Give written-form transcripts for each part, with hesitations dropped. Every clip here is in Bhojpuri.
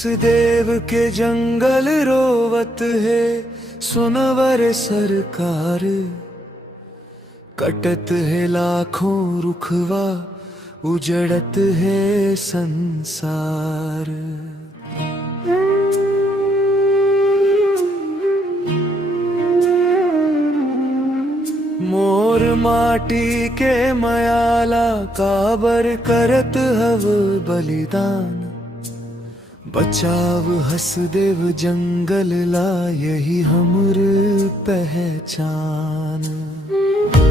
हसदेव के जंगल रोवत है, सुनवर सरकार। कटत है लाखों रुखवा, उजड़त है संसार। मोर माटी के मयाला, काबर करत हव बलिदान। बचाव हसदेव जंगल ला, यही हमर पहचान।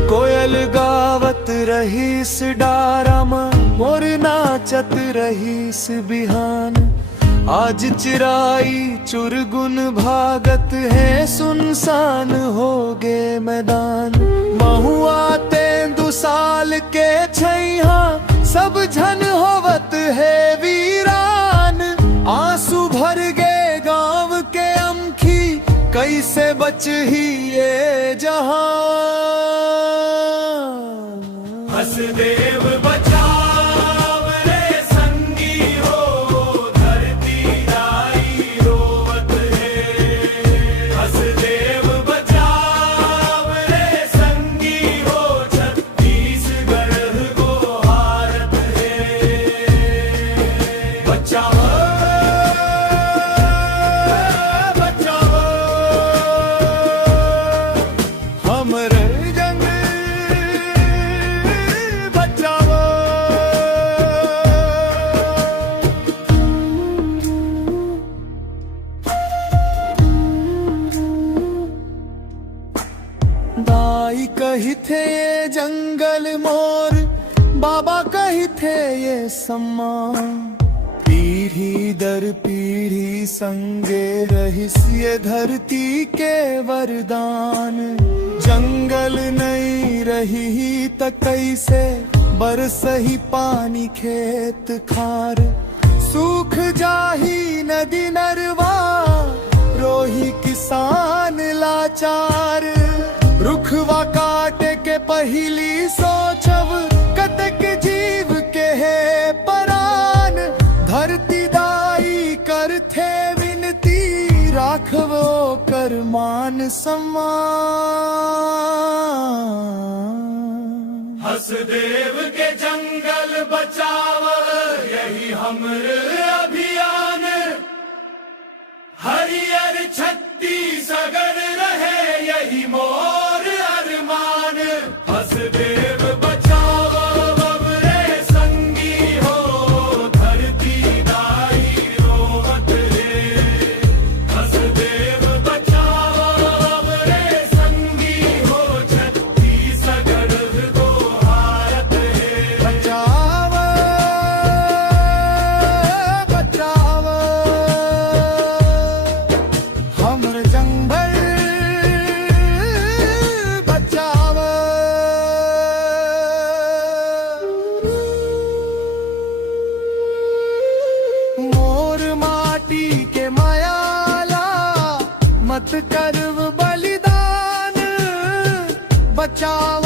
कोयल गावत रहीस डारा में, मोर नाचत रहीस बिहान। आज चिराई चुरगुन भागत है, सुनसान हो गे मैदान। महुआ तेंदु साल के छैहा, सब झन होवत है वीरान। आंसू भर गे गांव के अमखी, कैसे बच ही ये जहां। हसदेव बचाव रे संगी हो, धरती दाई रोवत है। हसदेव बचाव रे संगी हो, छत्तीसगढ़ को हारत है। बचाओ दाई कही थे ये जंगल मोर, बाबा कही थे ये सम्मान। पीढ़ी दर पीढ़ी संगे रहिस ये धरती के वरदान। जंगल नहीं रही त कैसे बरसही पानी खेत खार। सूख जाही नदी नरवा, रोही किसान लाचार। रुखवा काटे के पहली सोचव, कतक जीव के है परान। धरती दाई कर थे विनती, राखवो कर मान सम्मान। हसदेव के जंगल बचाव, यही हमर अभियान। हरियर छत्तीसगढ़ रहे, यही मोर अरमान। हसदेव बचाव अब रे संगी हो, धरती दाई रोवत है। हसदेव बचाव अब रे संगी हो, छत्तीसगढ़ को हारत है। बचाव बचाव हमर जंगल बचाव। मोर माटी के मायाला, मत करव बलिदान। बचाव